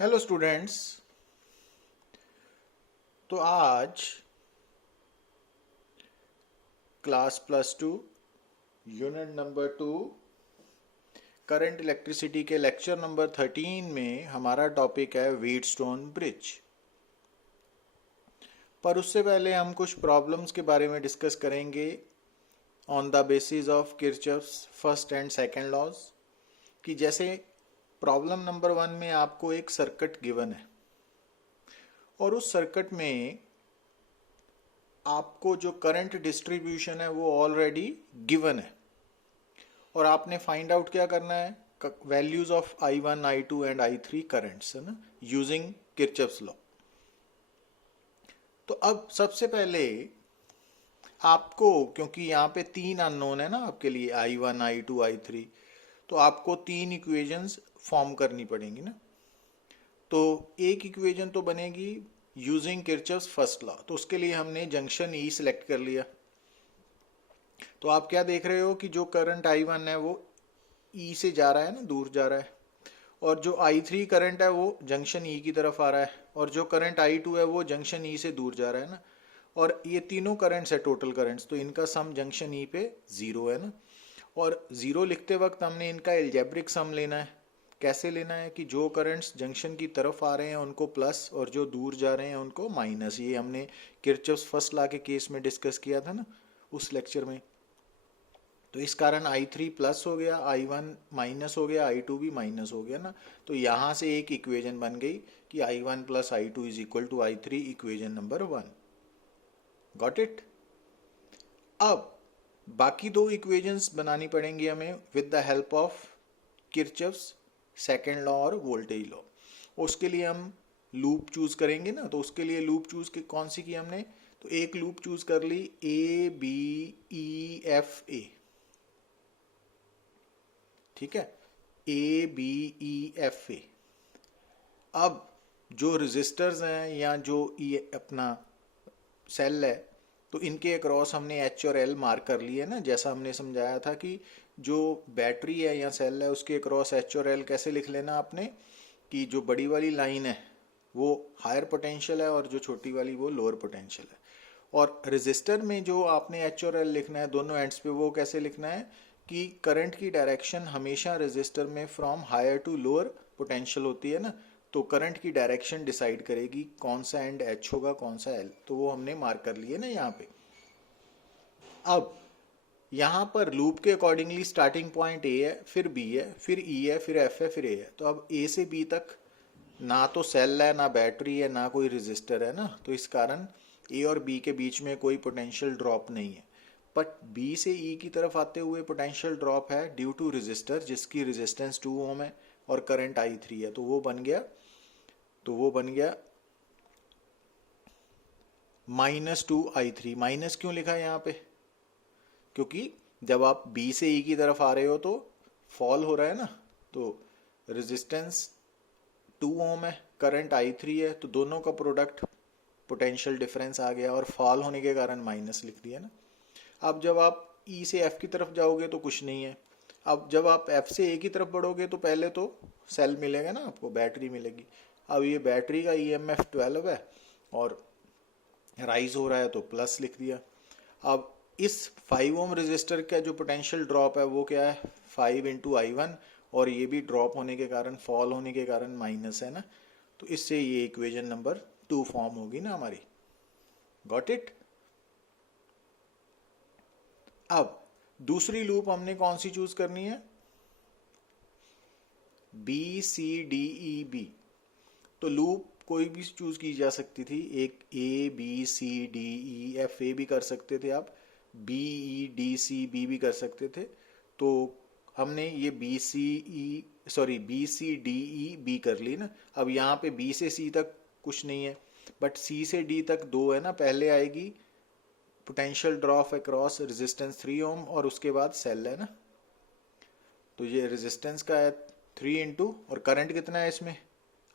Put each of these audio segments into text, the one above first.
Hello students. तो आज class +2 unit number 2 current electricity के लेक्चर नंबर 13 में हमारा टॉपिक है व्हीटस्टोन ब्रिज। पर उससे पहले हम कुछ प्रॉब्लम्स के बारे में डिस्कस करेंगे on the basis of Kirchhoff's first and second laws. कि जैसे प्रॉब्लम नंबर 1 में आपको एक सर्किट गिवन है और उस सर्किट में आपको जो करंट डिस्ट्रीब्यूशन है वो ऑलरेडी गिवन है और आपने फाइंड आउट क्या करना है, values of I1, I2 and I3 currents, है ना, यूजिंग किरचॉफ्स लॉ। तो अब सबसे पहले आपको, क्योंकि यहाँ पे 3 अननोन है ना आपके लिए, I1, I2, I3, तो आपको 3 इक्वेशंस फॉर्म करनी पड़ेंगी ना। तो एक इक्वेशन तो बनेगी यूजिंग किरचॉफ्स फर्स्ट लॉ, तो उसके लिए हमने जंक्शन ई सिलेक्ट कर लिया। तो आप क्या देख रहे हो कि जो करंट I1 है वो ई से जा रहा है ना, दूर जा रहा है, और जो I3 करंट है वो जंक्शन ई की तरफ आ रहा है, और जो करंट I2 है वो जंक्शन ई से दूर जा रहा है ना। और ये तीनों करंट्स है टोटल करंट्स, तो इनका सम जंक्शन ई पे 0 है ना। और 0 लिखते वक्त हमने इनका एल्जेब्रिक सम लेना है। कैसे लेना है कि जो करंट्स जंक्शन की तरफ आ रहे हैं उनको प्लस और जो दूर जा रहे हैं उनको माइनस। ये हमने किरचॉफ्स फर्स्ट लॉ के केस में डिस्कस किया था ना उस लेक्चर में। तो इस कारण I3 प्लस हो गया, I1 माइनस हो गया, I2 भी माइनस हो गया ना। तो यहाँ से एक इक्वेशन बन गई कि I1 plus I2 is equal to I3, equation number 1। Got it. अब बाकी दो इक्वेशंस बनानी पड़ेंगी हमें with the help of Kirchhoff's second law और वोल्टेज लॉ। उसके लिए हम लूप चूज करेंगे ना। तो उसके लिए लूप चूज की कौन सी की हमने, तो एक लूप चूज कर ली ABEFA। ठीक है, ABEFA। अब जो रेजिस्टर्स हैं या जो अपना सेल है, तो इनके अक्रॉस हमने H और L मार्क कर लिए ना। जैसा हमने समझाया था कि जो बैटरी है या सेल है उसके अक्रॉस H और L कैसे लिख लेना आपने, कि जो बड़ी वाली लाइन है वो हायर पोटेंशियल है और जो छोटी वाली वो लोअर पोटेंशियल है। और रेजिस्टर में जो आपने H और L लिखना है दोनों एंड्स पे, वो कैसे लिखना है कि करंट की डायरेक्शन हमेशा रेजिस्टर में from higher to lower potential होती है ना। तो करंट की डायरेक्शन डिसाइड करेगी कौन सा एंड H होगा कौन सा L, तो वो हमने मार्क कर लिए ना यहाँ पे। अब यहाँ पर लूप के अकॉर्डिंगली स्टार्टिंग पॉइंट A है, फिर B है, फिर E है, फिर F है, फिर A है। तो अब A से B तक ना तो सेल है, ना बैटरी है, ना कोई रेजिस्टर है ना। तो इस कारण A और B के बीच में कोई पोटेंशियल ड्रॉप नहीं है। बट B से E की तरफ आते हुए पोटेंशियल ड्रॉप है ड्यू टू रेजिस्टर जिसकी रेजिस्टेंस 2 ओम है और करंट I3 है। तो वो बन गया -2I3। माइनस क्यों लिखा है यहाँ पे, क्योंकि जब आप B से E की तरफ आ रहे हो तो फॉल हो रहा है ना। तो रेजिस्टेंस 2 ओम है, करंट I3 है, तो दोनों का प्रोडक्ट पोटेंशियल डिफरेंस आ गया और फॉल होने के कारण माइनस लिख दिया ना। अब जब आप E से F की तरफ जाओगे तो कुछ नहीं है। अब जब आप F से A की तरफ बढ़ोगे तो पहले तो सेल मिलेगा ना आपको, बैटरी मिलेगी। अब ये बैटरी का EMF 12 है और राइज हो रहा है तो प्लस लिख दिया। अब इस 5 ओम रेजिस्टर का जो पोटेंशियल ड्रॉप है वो क्या है, 5 इंटू I1, और ये भी ड्रॉप होने के कारण, फॉल होने के कारण माइनस है ना। तो इससे ये इक्वेशन नंबर 2 फॉर्म होगी ना हमारी। Got it. अब दूसरी लूप हमने कौन सी चूज करनी है, BCDEB। तो लूप कोई भी चूज की जा सकती थी, एक ABCDEFA भी कर सकते थे आप, BEDCB भी कर सकते थे। तो हमने ये BCDEB कर ली ना। अब यहाँ पे B से C तक कुछ नहीं है, बट C से D तक 2 है ना। पहले आएगी पोटेंशियल ड्रॉप अक्रॉस रेजिस्टेंस 3 ओम और उसके बाद सेल है ना। तो ये रेजिस्टेंस का है 3 इंटू, और करंट कितना है इसमें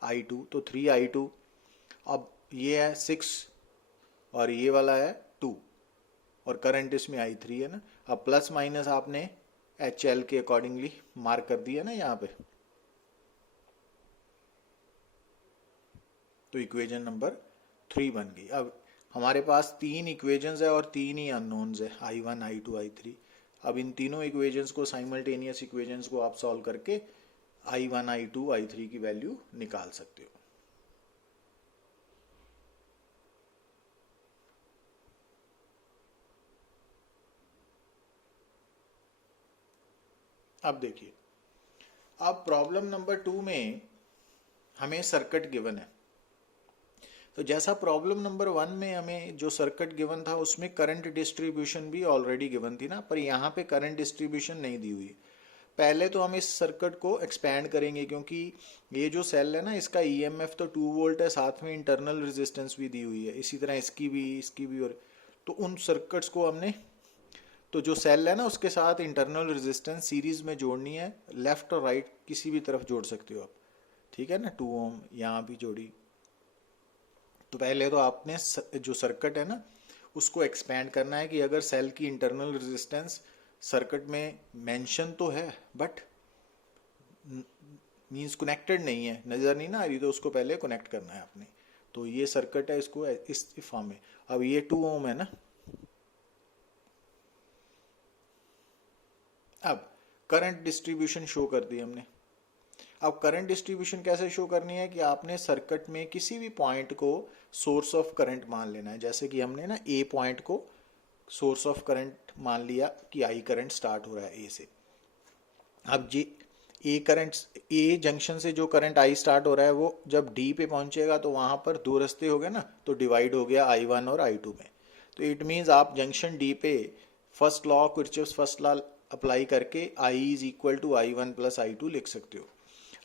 I2, तो 3I2। अब ये है 6 और ये वाला है 2 और करंट इसमें I3 है ना। अब प्लस माइनस आपने HL के अकॉर्डिंगली मार्क कर दिया ना यहाँ पे। तो इक्वेशन नंबर 3 बन गई। अब हमारे पास 3 इक्वेशंस है और 3 ही अननोन्स है, I1 I2 I3। अब इन तीनों इक्वेशंस को, साइमल्टेनियस इक्वेशंस को आप सॉल्व करके I1 I2 I3 की वैल्यू निकाल सकते हो। अब देखिए, अब प्रॉब्लम नंबर 2 में हमें सर्किट गिवन है। तो जैसा प्रॉब्लम नंबर 1 में हमें जो सर्किट गिवन था उसमें करंट डिस्ट्रीब्यूशन भी ऑलरेडी गिवन थी ना, पर यहाँ पे करंट डिस्ट्रीब्यूशन नहीं दी हुई है। पहले तो हम इस सर्किट को एक्सपैंड करेंगे, क्योंकि ये जो सेल है ना, इसका ईएमएफ तो 2 वोल्ट है, साथ में इंटरनल रेजिस्टेंस भी दी हुई है, इसी तरह इसकी भी। और तो उन सर्किट्स को हमने, तो जो सेल है ना उसके साथ इंटरनल रेजिस्टेंस सीरीज में जोड़नी है, लेफ्ट और राइट किसी भी तरफ जोड़ सकते हो आप, ठीक है ना। 2 ओम यहाँ भी जोड़ी। तो पहले तो आपने जो सर्किट है ना उसको एक्सपैंड करना है कि अगर सेल की इंटरनल रेजिस्टेंस सर्किट में मेंशन तो है बट मींस कनेक्टेड नहीं है, नज़र नहीं ना आ रही, तो उसको पहले कनेक्ट करना है आपने। तो ये सर्किट है, इसको इस फॉर्म में। अब ये 2 ओम है ना। अब करंट डिस्ट्रीब्यूशन शो कर दी हमने। अब करंट डिस्ट्रीब्यूशन कैसे शो करनी है कि आपने सर्किट में किसी भी पॉइंट को सोर्स ऑफ करंट मान लेना है। जैसे कि हमने ना ए पॉइंट को सोर्स ऑफ करंट मान लिया कि आई करंट स्टार्ट हो रहा है ए से। अब जी ए जंक्शन से जो करंट आई स्टार्ट हो रहा है वो जब डी पे पहुंचेगा तो वहां पर 2 रास्ते हो गए ना, तो डिवाइड हो गया I1 और I2 में। तो इट मीन्स आप जंक्शन डी पे first law, Kirchhoff's first law apply करके I is equal to I1 plus I2 लिख सकते हो।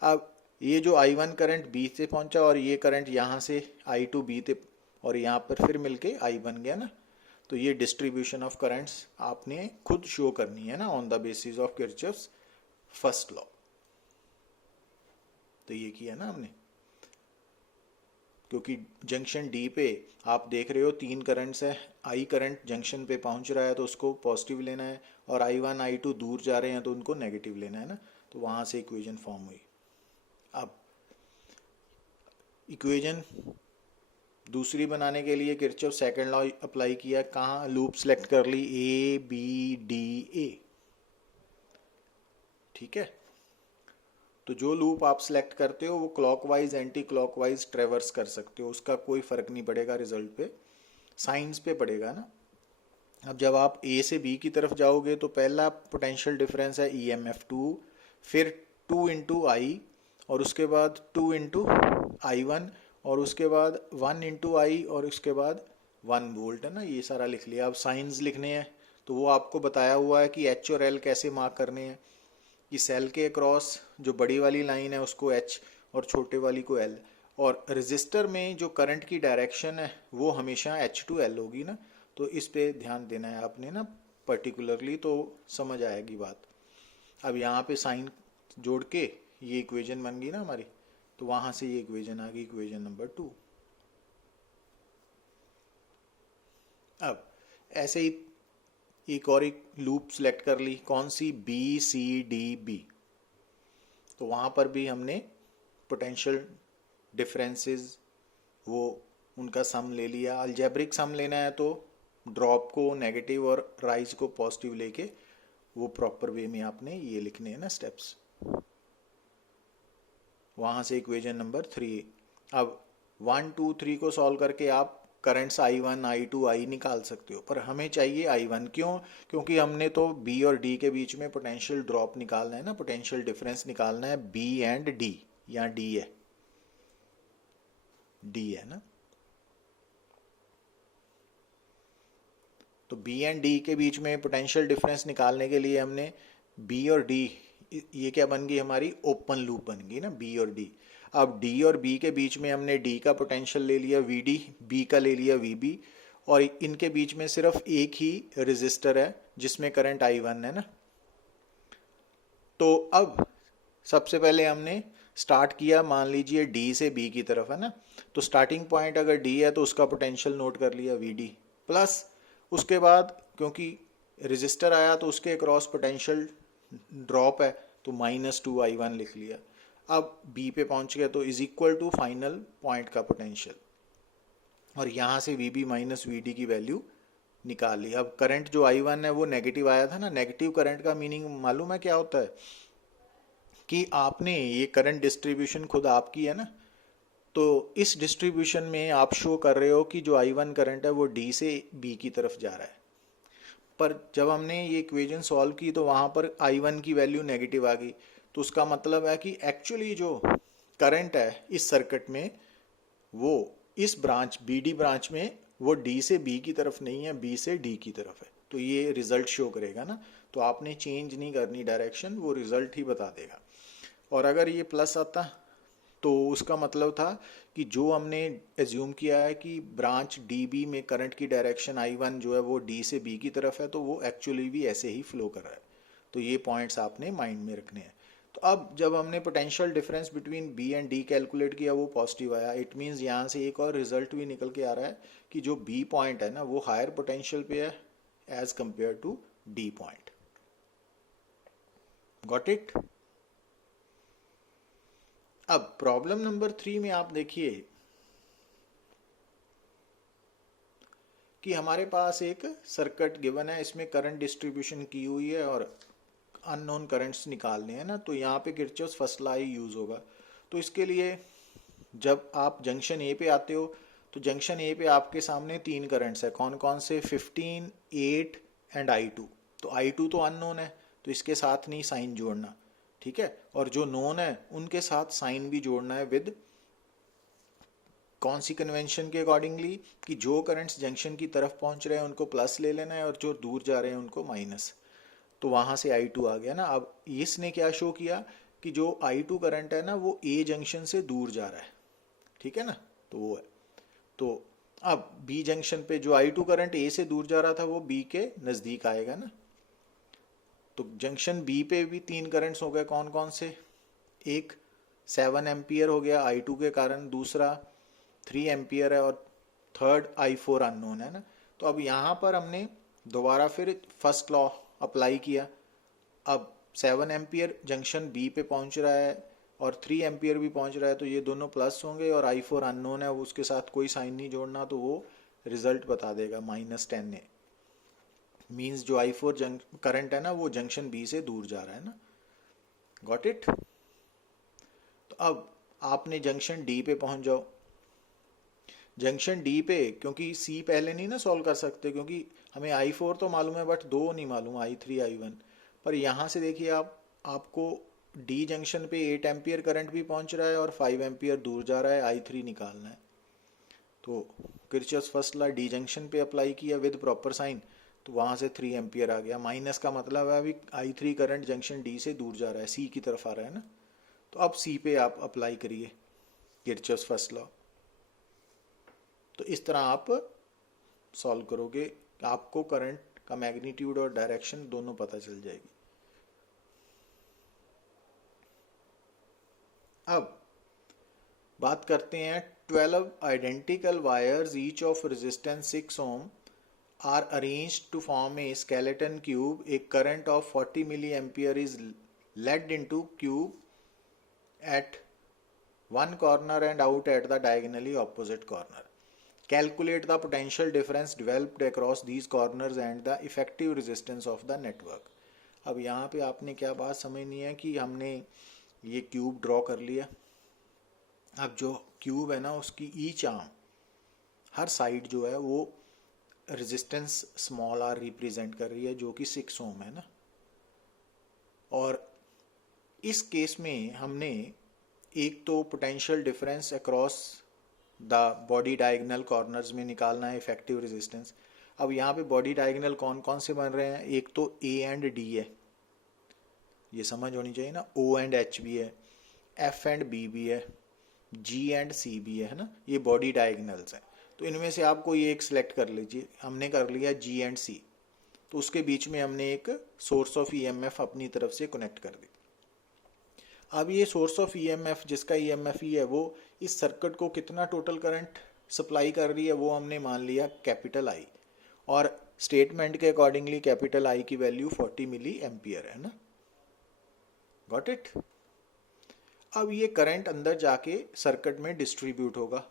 अब ये जो I1 करंट बी से पहुंचा और ये करंट यहाँ से I2 बी से और यहाँ पर फिर मिलके I बन गया ना, तो ये डिस्ट्रीब्यूशन ऑफ करंट्स आपने खुद शो करनी है ना on the basis of Kirchhoff's first law. तो ये किया ना हमने, क्योंकि जंक्शन डी पे आप देख रहे हो 3 करंट्स है। आई करंट जंक्शन पे पहुंच रहा है तो उसको पॉजिटिव लेना है, और I1 I2 दूर जा रहे हैं तो उनको नेगेटिव लेना है ना। तो वहां से इक्वेशन फॉर्म हुई। अब इक्वेशन दूसरी बनाने के लिए किरचॉफ सेकंड लॉ अप्लाई किया। कहाँ? लूप सेलेक्ट कर ली, ए बी डी ए, ठीक है। तो जो लूप आप सिलेक्ट करते हो वो क्लॉकवाइज एंटी क्लॉकवाइज ट्रेवर्स कर सकते हो, उसका कोई फर्क नहीं पड़ेगा रिजल्ट पे, साइंस पे पड़ेगा ना। अब जब आप ए से बी की तरफ जाओगे तो पहला पोटेंशियल डिफरेंस है EMF 2, फिर 2 इंटू आई, और उसके बाद 2 इंटू I1, और उसके बाद 1 इंटू आई, और उसके बाद 1 वोल्ट है ना। ये सारा लिख लिया। अब साइंस लिखने हैं तो वो आपको बताया हुआ है कि H और L कैसे मार्क करने हैं, कि सेल के अक्रॉस जो बड़ी वाली लाइन है उसको H और छोटे वाली को L, और रजिस्टर में जो करंट की डायरेक्शन है वो हमेशा H to L होगी ना। तो इस पे ध्यान देना है आपने ना पर्टिकुलरली, तो समझ आएगी बात। अब यहाँ पे साइन जोड़ के ये इक्वेशन बन गई ना हमारी, तो वहां से ये इक्वेशन आ गई, इक्वेशन नंबर 2। अब ऐसे ही एक और एक लूप सेलेक्ट कर ली, कौन सी? BCDB। तो वहां पर भी हमने पोटेंशियल डिफरेंसेस वो उनका सम ले लिया। अलजेब्रिक सम लेना है तो ड्रॉप को नेगेटिव और राइज को पॉजिटिव लेके वो प्रॉपर वे में आपने ये लिखने हैं ना स्टेप्स। वहां से इक्वेशन नंबर 3। अब 1 2 3 को सॉल्व करके आप करंट्स I1 I2 I निकाल सकते हो, पर हमें चाहिए I1। क्यों? क्योंकि हमने तो B और D के बीच में पोटेंशियल ड्रॉप निकालना है ना, पोटेंशियल डिफरेंस निकालना है B एंड D। यहाँ D है ना, तो B एंड D के बीच में पोटेंशियल डिफरेंस निकालने के लिए हमने B और D, ये क्या बन गई हमारी? ओपन लूप बन गई ना B और D। अब D और B के बीच में हमने D का पोटेंशियल ले लिया VD, B का ले लिया VB, और इनके बीच में सिर्फ एक ही रेजिस्टर है जिसमें करंट I1 है ना। तो अब सबसे पहले हमने स्टार्ट किया, मान लीजिए D से B की तरफ है ना, तो स्टार्टिंग पॉइंट अगर D है तो उसका पोटेंशियल नोट कर लिया VD, प्लस उसके बाद क्योंकि रेजिस्टर आया तो उसके अक्रॉस पोटेंशियल ड्रॉप है तो -2 I1 लिख लिया। अब बी पे पहुंच गए तो is equal to final point का पोटेंशियल, और यहाँ से V B minus V D की वैल्यू निकाल ली। अब करंट जो आई वन है वो नेगेटिव आया था ना, नेगेटिव करंट का मीनिंग मालूम है क्या होता है कि आपने ये करंट डिस्ट्रीब्यूशन खुद आपकी है ना, तो इस डिस्ट्रीब्यूशन में आप शो कर रहे हो कि जो आई वन करंट है वो डी से बी की तरफ जा रहा है, पर जब हमने ये इक्वेशन सॉल्व की तो वहाँ पर आई वन की वैल्यू नेगेटिव आ गई, तो उसका मतलब है कि एक्चुअली जो करंट है इस सर्किट में वो इस ब्रांच बी डी ब्रांच में वो डी से बी की तरफ नहीं है, बी से डी की तरफ है। तो ये रिजल्ट शो करेगा ना, तो आपने चेंज नहीं करनी डायरेक्शन, वो रिजल्ट ही बता देगा। और अगर ये प्लस आता तो उसका मतलब था कि जो हमने एज्यूम किया है कि ब्रांच डी बी में करंट की डायरेक्शन आई वन जो है वो डी से बी की तरफ है, तो वो एक्चुअली भी ऐसे ही फ्लो कर रहा है। तो ये पॉइंट्स आपने माइंड में रखने हैं। तो अब जब हमने potential difference between B and D calculate किया वो पॉजिटिव आया, इट मीन्स यहाँ से एक और रिजल्ट भी निकल के आ रहा है कि जो बी पॉइंट है ना वो हायर पोटेंशियल पे है as compared to D point. Got it. अब प्रॉब्लम नंबर 3 में आप देखिए कि हमारे पास एक सर्किट गिवन है, इसमें करंट डिस्ट्रीब्यूशन की हुई है और अननोन करंट्स निकालने हैं ना, तो यहाँ पे किरचॉफ्स फर्स्ट लॉ यूज होगा। तो इसके लिए जब आप जंक्शन ए पे आते हो तो जंक्शन ए पे आपके सामने 3 करंट्स है, कौन कौन से, 15, 8 एंड I2। तो I2 तो अननोन है तो इसके साथ नहीं साइन जोड़ना, ठीक है, और जो नोन है उनके साथ साइन भी जोड़ना है विद कौन सी कन्वेंशन के अकॉर्डिंगली कि जो करंट्स जंक्शन की तरफ पहुंच रहे हैं उनको प्लस ले लेना है और जो दूर जा रहे हैं उनको माइनस। तो वहां से I2 आ गया ना। अब इसने क्या शो किया कि जो I2 करंट है ना वो ए जंक्शन से दूर जा रहा है, ठीक है ना, तो वो है। तो अब बी जंक्शन पे जो I2 करंट ए से दूर जा रहा था वो बी के नजदीक आएगा ना। तो जंक्शन बी पे भी 3 करंट्स हो गए, कौन कौन से, एक 7 एम्पियर हो गया I2 के कारण, दूसरा 3 एम्पियर है, और थर्ड I4 अननोन है ना। तो अब यहाँ पर हमने दोबारा फिर फर्स्ट लॉ अप्लाई किया। अब 7 एम्पियर जंक्शन बी पे पहुंच रहा है और 3 एम्पियर भी पहुंच रहा है, तो ये दोनों प्लस होंगे और I4 अननोन है, उसके साथ कोई साइन नहीं जोड़ना, तो वो रिजल्ट बता देगा -10 है। मीन्स जो I4 करंट है ना वो जंक्शन बी से दूर जा रहा है ना। Got it. तो अब आपने जंक्शन डी पे पहुंच जाओ। जंक्शन डी पे क्योंकि सी पहले नहीं ना सॉल्व कर सकते क्योंकि हमें I4 तो मालूम है बट दो नहीं मालूम, I3 I1। पर यहाँ से देखिए आपको डी जंक्शन पे 8 एम्पियर करंट भी पहुंच रहा है और 5 एम्पियर दूर जा रहा है, I3 निकालना है। तो Kirchhoff's first law D junction पे अप्लाई किया विद प्रॉपर साइन, तो वहाँ से 3 एम्पियर आ गया। माइनस का मतलब है अभी I3 करंट जंक्शन डी से दूर जा रहा है, सी की तरफ आ रहा है ना। तो अब सी पे आप अप्लाई करिए किरचॉफ्स फर्स्ट लॉ। तो इस तरह आप सॉल्व करोगे, आपको करंट का मैग्नीट्यूड और डायरेक्शन दोनों पता चल जाएगी। अब बात करते हैं 12 identical wires each of resistance 6 ohm are arranged to form a skeleton cube. A current of 40 milliampere is led into cube at one corner and out at the diagonally opposite corner. Calculate the potential difference developed across these corners and the effective resistance of the network. अब यहाँ पे आपने क्या बात समझनी है कि हमने ये क्यूब ड्रॉ कर लिया। अब जो क्यूब है ना उसकी ईच आर्म, हर साइड जो है वो रेजिस्टेंस स्मॉल आर रिप्रेजेंट कर रही है जो कि 6 ओम है ना। और इस केस में हमने एक तो potential difference across the body diagonal corners में निकालना है इफेक्टिव रेजिस्टेंस। अब यहाँ पे बॉडी डायगोनल कौन कौन से बन रहे हैं, एक तो ए एंड डी है, ये समझ होनी चाहिए ना, ओ एंड एच भी है, एफ एंड बी भी है, जी एंड सी भी है ना, ये बॉडी डायगोनल्स हैं। तो इनमें से आप कोई एक सिलेक्ट कर लीजिए। हमने कर लिया जी एंड सी, तो उसके बीच में हमने एक सोर्स ऑफ ईएमएफ अपनी तरफ से कनेक्ट कर दी। अब ये सोर्स ऑफ ईएमएफ जिसका ईएमएफ ही है वो इस सर्किट को कितना टोटल करंट सप्लाई कर रही है वो हमने मान लिया कैपिटल आई, और स्टेटमेंट के अकॉर्डिंगली कैपिटल आई की वैल्यू 40 मिली एम्पियर है ना। Got it. अब ये करंट अंदर जाके सर्किट में डिस्ट्रीब्यूट होगा।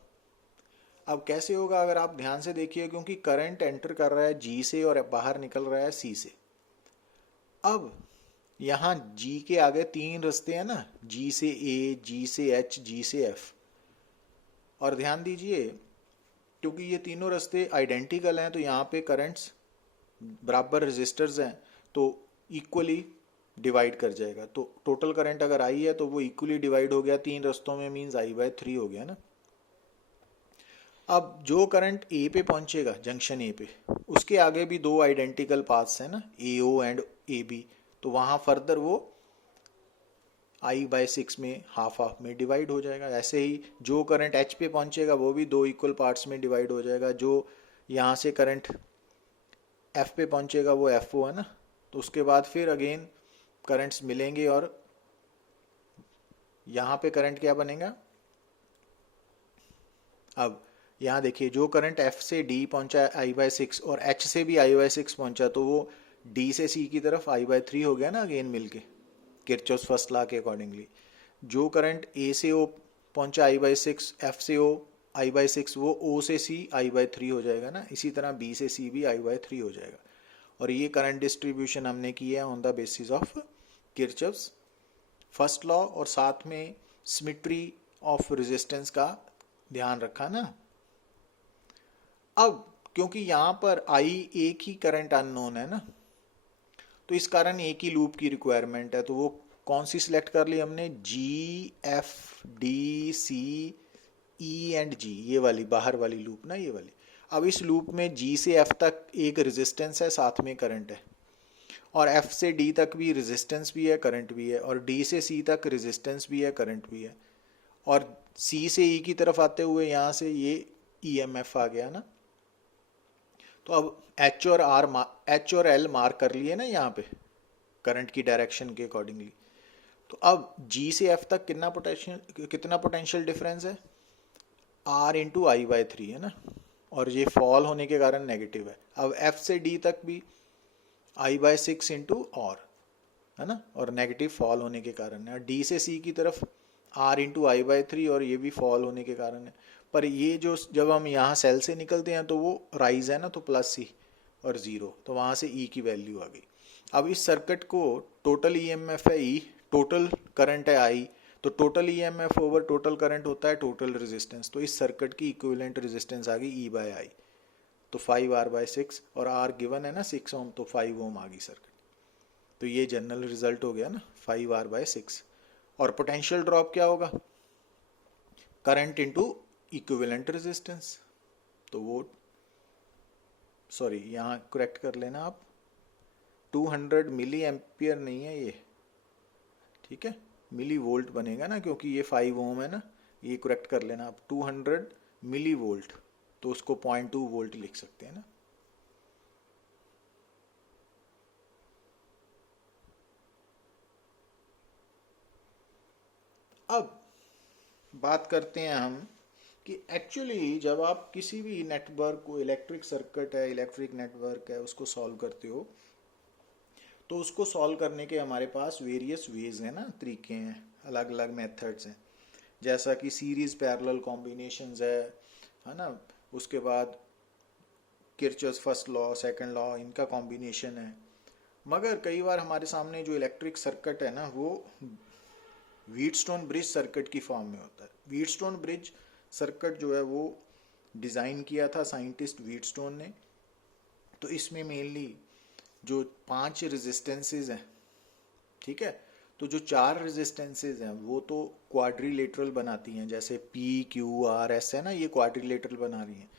अब कैसे होगा, अगर आप ध्यान से देखिए, क्योंकि करंट एंटर कर रहा है जी से और बाहर निकल रहा है सी से। अब यहाँ जी के आगे तीन रास्ते हैं ना, जी से ए, जी से एच, जी से एफ। और ध्यान दीजिए, क्योंकि ये तीनों रास्ते आइडेंटिकल हैं तो यहाँ पे करंट्स बराबर रेजिस्टर्स हैं, तो इक्वली डिवाइड कर जाएगा। तो टोटल करंट अगर आई है तो वो इक्वली डिवाइड हो गया तीन रास्तों में, मीन्स I/3 हो गया ना। अब जो करंट ए पे पहुंचेगा, जंक्शन ए पे, उसके आगे भी दो आइडेंटिकल पाथ्स हैं ना, AO एंड AB, तो वहां फर्दर वो I/6 में हाफ हाफ में डिवाइड हो जाएगा। ऐसे ही जो करंट H पे पहुंचेगा वो भी दो इक्वल पार्ट्स में डिवाइड हो जाएगा। जो यहाँ से करंट F पे पहुंचेगा वो FO है ना, तो उसके बाद फिर अगेन करंट्स मिलेंगे और यहाँ पे करंट क्या बनेगा। अब यहाँ देखिए, जो करंट F से D पहुंचा I/6 और H से भी I/6 पहुंचा, तो वो D से C की तरफ I/3 हो गया ना अगेन मिलके, किरचॉफ्स फर्स्ट लॉ के अकॉर्डिंगली। जो करंट A से O पहुंचा I/6, F से O I/6, वो O से C I/3 हो जाएगा ना। इसी तरह B से C भी I/3 हो जाएगा। और ये करंट डिस्ट्रीब्यूशन हमने की है on the basis of Kirchhoff's first law, और साथ में सिमेट्री ऑफ रेजिस्टेंस का ध्यान रखा ना। अब क्योंकि यहाँ पर आई एक ही करंट अननोन है ना, तो इस कारण एक ही लूप की रिक्वायरमेंट है। तो वो कौन सी सिलेक्ट कर ली हमने, GFDCE एंड G, ये वाली बाहर वाली लूप ना, ये वाली। अब इस लूप में G से F तक एक रेजिस्टेंस है, साथ में करंट है, और F से D तक भी रेजिस्टेंस भी है, करंट भी है, और D से C तक रेजिस्टेंस भी है, करंट भी है, और C से E की तरफ आते हुए यहाँ से ये EMF आ गया ना। तो अब H और L मार्क कर लिए ना यहाँ पे करंट की डायरेक्शन के अकॉर्डिंगली। तो अब G से F तक कितना पोटेंशियल डिफरेंस है, R इंटू I/3 है ना, और ये फॉल होने के कारण नेगेटिव है। अब F से D तक भी I/6 इंटू R है ना, और नेगेटिव फॉल होने के कारण है। D से C की तरफ R इंटू I/3, और ये भी फॉल होने के कारण है। पर ये जो जब हम यहाँ सेल से निकलते हैं तो वो राइज है ना, तो +C और 0, तो वहाँ से E की वैल्यू आ गई। अब इस सर्किट को टोटल EMF है E, टोटल करंट है I, तो total EMF over total current होता है टोटल रेजिस्टेंस। तो इस सर्किट की इक्विवेलेंट रेजिस्टेंस आ गई E/I, तो 5R/6, और R गिवन है ना 6 ओम, तो 5 ओम आ गई सर्किट। तो ये जनरल रिजल्ट हो गया ना 5R/6। और पोटेंशियल ड्रॉप क्या होगा, करंट इंटू इक्विवेलेंट रेजिस्टेंस। तो वो सॉरी, यहाँ करेक्ट कर लेना आप, 200 मिली एम्पियर नहीं है ये, ठीक है, मिली वोल्ट बनेगा ना, क्योंकि ये 5 ओम है ना, ये करेक्ट कर लेना आप, 200 मिली वोल्ट, तो उसको 0.2 वोल्ट लिख सकते हैं ना। अब बात करते हैं हम कि एक्चुअली जब आप किसी भी नेटवर्क को, इलेक्ट्रिक सर्किट है, इलेक्ट्रिक नेटवर्क है, उसको सॉल्व करते हो, तो उसको सॉल्व करने के हमारे पास वेरियस वेज हैं ना, तरीके हैं, अलग अलग मेथड्स हैं। जैसा कि सीरीज पैरेलल कॉम्बिनेशंस है ना, उसके बाद Kirchhoff's first law, second law, इनका कॉम्बिनेशन है। मगर कई बार हमारे सामने जो इलेक्ट्रिक सर्किट है ना, वो व्हीटस्टोन ब्रिज सर्किट की फॉर्म में होता है। व्हीटस्टोन ब्रिज सर्किट जो है वो डिज़ाइन किया था साइंटिस्ट व्हीटस्टोन ने। तो इसमें मेनली जो 5 रेजिस्टेंसेस हैं, ठीक है, तो जो 4 रेजिस्टेंसेस हैं वो तो क्वाड्रिलेटरल बनाती हैं, जैसे PQRS है ना, ये क्वाड्रिलेटरल बना रही हैं।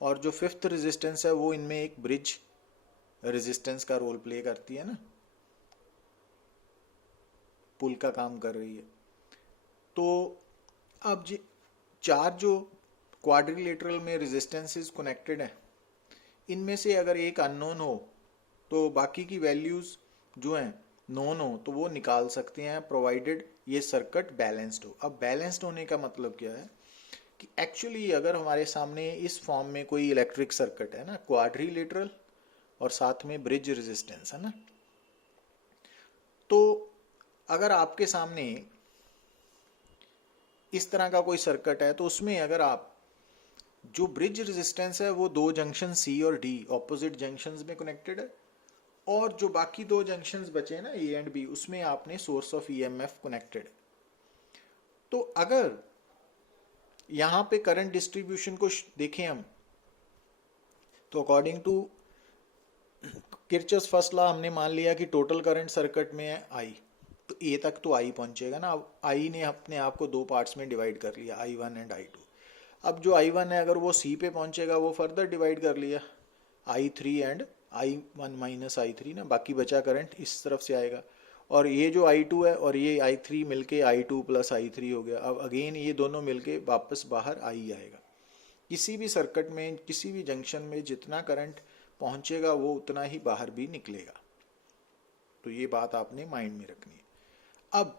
और जो 5th रेजिस्टेंस है वो इनमें एक ब्रिज रेजिस्टेंस का रोल प्ले करती है ना, पुल का काम कर रही है। तो अब 4 जो क्वाड्रिलेटरल में रेजिस्टेंसेस कनेक्टेड हैं, इनमें से अगर एक अननोन हो तो बाकी की वैल्यूज जो हैं नोन हो तो वो निकाल सकते हैं, प्रोवाइडेड ये सर्किट बैलेंस्ड हो। अब बैलेंस्ड होने का मतलब क्या है कि एक्चुअली अगर हमारे सामने इस फॉर्म में कोई इलेक्ट्रिक सर्किट है ना, क्वाड्रिलेटरल और साथ में ब्रिज रेजिस्टेंस है ना, तो अगर आपके सामने इस तरह का कोई सर्किट है तो उसमें अगर आप जो ब्रिज रेजिस्टेंस है वो दो जंक्शन सी और डी ऑपोजिट जंक्शंस में कनेक्टेड है, और जो बाकी दो जंक्शंस बचे हैं ना ए एंड बी, उसमें आपने सोर्स ऑफ ईएमएफ कनेक्टेड है। तो अगर यहां पे करंट डिस्ट्रीब्यूशन को देखें हम, तो according to Kirchhoff's first law हमने मान लिया कि टोटल करंट सर्किट में है आई, तो ए तक तो आई पहुंचेगा ना। अब आई ने अपने आप को दो पार्ट्स में डिवाइड कर लिया, I one and I two. अब जो आई वन है अगर वो सी पे पहुंचेगा वो फर्दर डिवाइड कर लिया, I three and I one minus I three ना, बाकी बचा करंट इस तरफ से आएगा। और ये जो आई टू है और ये आई थ्री मिलके आई टू प्लस आई थ्री हो गया। अब अगेन ये दोनों मिलके वापस बाहर आई आएगा। किसी भी सर्किट में किसी भी जंक्शन में जितना करंट पहुंचेगा वो उतना ही बाहर भी निकलेगा। तो ये बात आपने माइंड में रखनी है। अब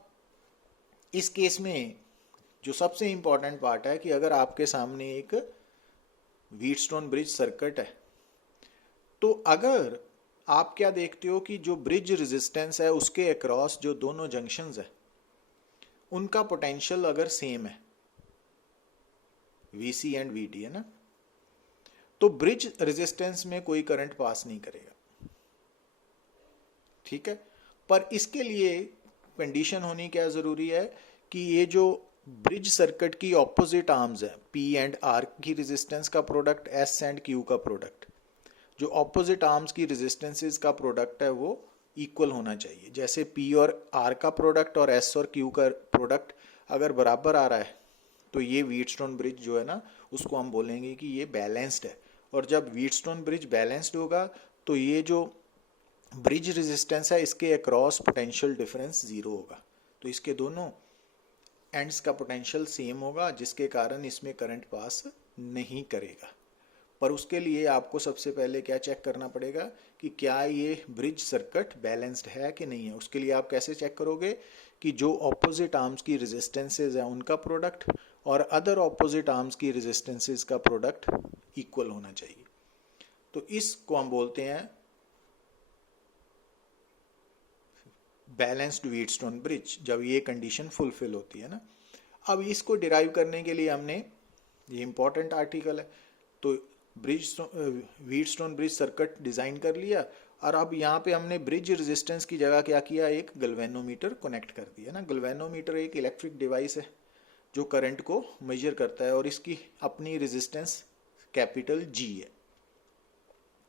इस केस में जो सबसे इंपॉर्टेंट पार्ट है कि अगर आपके सामने एक व्हीटस्टोन ब्रिज सर्किट है, तो अगर आप क्या देखते हो कि जो ब्रिज रेजिस्टेंस है उसके अक्रॉस जो दोनों जंक्शंस है उनका पोटेंशियल अगर सेम है, VC एंड VT है ना, तो ब्रिज रेजिस्टेंस में कोई करंट पास नहीं करेगा। ठीक है, पर इसके लिए कंडीशन होनी क्या जरूरी है कि ये जो ब्रिज सर्किट की ऑपोजिट आर्म्स है, P एंड R की रेजिस्टेंस का प्रोडक्ट, S एंड Q का प्रोडक्ट, जो ऑपोजिट आर्म्स की रेजिस्टेंसेस का प्रोडक्ट है वो इक्वल होना चाहिए। जैसे P और R का प्रोडक्ट और S और Q का प्रोडक्ट अगर बराबर आ रहा है तो ये व्हीटस्टोन ब्रिज जो है ना उसको हम बोलेंगे कि ये बैलेंस्ड है। और जब व्हीटस्टोन ब्रिज बैलेंस्ड होगा तो ये जो ब्रिज रेजिस्टेंस है इसके अक्रॉस पोटेंशियल डिफरेंस जीरो होगा। तो इसके दोनों एंड्स का पोटेंशियल सेम होगा, जिसके कारण इसमें करंट पास नहीं करेगा। पर उसके लिए आपको सबसे पहले क्या चेक करना पड़ेगा कि क्या ये ब्रिज सर्किट बैलेंस्ड है कि नहीं है। उसके लिए आप कैसे चेक करोगे कि जो ऑपोजिट आर्म्स की रेजिस्टेंसेज है उनका प्रोडक्ट और अदर ऑपोजिट आर्म्स की रेजिस्टेंसेज का प्रोडक्ट इक्वल होना चाहिए। तो इसको हम बोलते हैं बैलेंस्ड व्हीटस्टोन ब्रिज, जब ये कंडीशन फुलफिल होती है ना। अब इसको डिराइव करने के लिए हमने, ये इंपॉर्टेंट आर्टिकल है, तो व्हीटस्टोन ब्रिज सर्किट डिजाइन कर लिया। और अब यहाँ पे हमने ब्रिज रेजिस्टेंस की जगह क्या किया, एक गैल्वेनोमीटर कनेक्ट कर दिया ना। गैल्वेनोमीटर एक इलेक्ट्रिक डिवाइस है जो करंट को मेजर करता है और इसकी अपनी रेजिस्टेंस कैपिटल G है।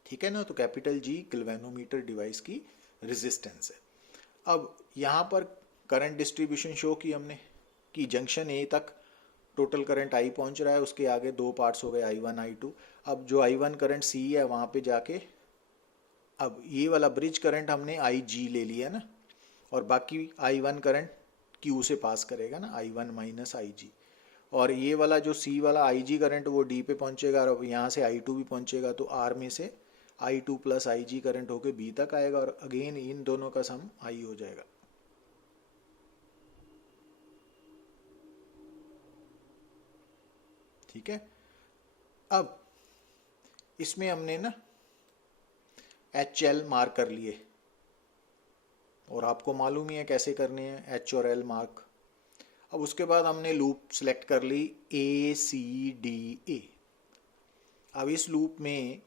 ठीक है ना, तो कैपिटल G गैल्वेनोमीटर डिवाइस की रेजिस्टेंस है। अब यहाँ पर करंट डिस्ट्रीब्यूशन शो की हमने कि जंक्शन ए तक टोटल करंट I पहुंच रहा है, उसके आगे दो पार्ट्स हो गए I1 I2। अब जो I1 करंट C है वहाँ पे जाके अब ये वाला ब्रिज करंट हमने IG ले लिया ना, और बाकी I1 करंट Q से पास करेगा ना, I1 माइनस IG। और ये वाला जो C वाला IG करंट वो D पे पहुंचेगा और यहाँ से I2 भी पहुंचेगा, तो R में से I2 प्लस IG करंट होके B तक आएगा और अगेन इन दोनों का सम I हो जाएगा। ठीक है, अब इसमें हमने ना HL मार्क कर लिए और आपको मालूम ही है कैसे करने हैं H और L मार्क। अब उसके बाद हमने लूप सेलेक्ट कर ली ACDA। अब इस लूप में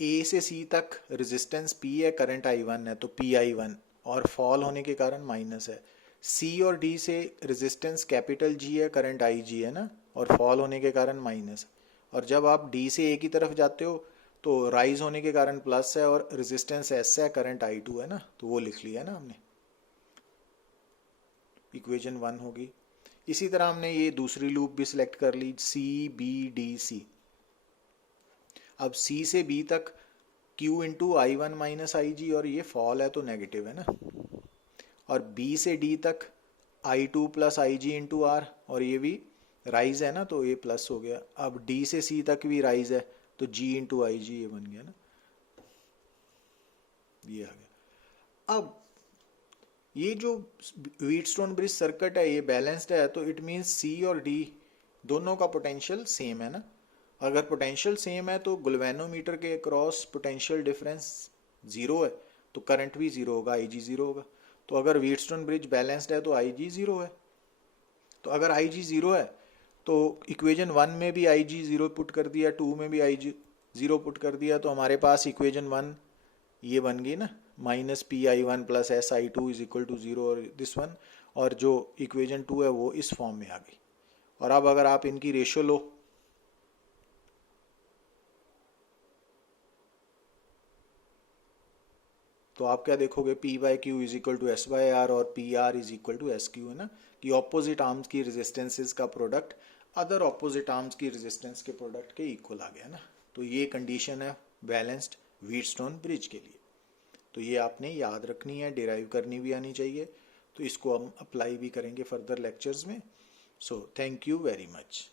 A से C तक रेजिस्टेंस P है, करंट I1 है तो PI1 और फॉल होने के कारण माइनस है। C और D से रेजिस्टेंस कैपिटल G है, करंट IG है ना, और फॉल होने के कारण माइनस। और जब आप D से A की तरफ जाते हो तो राइज होने के कारण प्लस है और रेजिस्टेंस S है, करंट I2 है ना, तो वो लिख लिया ना हमने, इक्वेशन 1 होगी। इसी तरह हमने ये दूसरी लूप भी सिलेक्ट कर ली CBDC। अब C से B तक Q into I1 minus IG और ये फॉल है तो नेगेटिव है ना, और B से D तक I2 plus IG into R और ये भी राइज है ना तो ये प्लस हो गया। अब D से C तक भी राइज है तो G इंटू IG ये बन गया ना, ये आ गया। अब ये जो व्हीटस्टोन ब्रिज सर्किट है ये बैलेंस्ड है, तो इट मीन्स C और D दोनों का पोटेंशियल सेम है ना। अगर पोटेंशियल सेम है तो गैल्वेनोमीटर के क्रॉस पोटेंशियल डिफरेंस जीरो है तो करंट भी जीरो होगा, IG जीरो होगा। तो अगर व्हीटस्टोन ब्रिज बैलेंस्ड है तो IG जीरो है। तो अगर आई जी ज़ीरो है तो इक्वेजन 1 में भी आई जी ज़ीरो पुट कर दिया, 2 में भी आई जी ज़ीरो पुट कर दिया, तो हमारे पास इक्वेजन 1 ये बन गई ना, minus P I one plus S I two is equal to zero और दिस वन, और जो इक्वेजन 2 है वो इस फॉर्म में आ गई। और अब अगर आप इनकी रेशो लो तो आप क्या देखोगे, P by Q is equal to S by R और P R is equal to S Q, है ना, कि ऑपोजिट आर्म्स की रेजिस्टेंसेस का प्रोडक्ट अदर ऑपोजिट आर्म्स की रेजिस्टेंस के प्रोडक्ट के इक्वल आ गया ना। तो ये कंडीशन है बैलेंस्ड व्हीटस्टोन ब्रिज के लिए। तो ये आपने याद रखनी है, डिराइव करनी भी आनी चाहिए। तो इसको हम अप्लाई भी करेंगे फर्दर लेक्चर्स में। So thank you very much.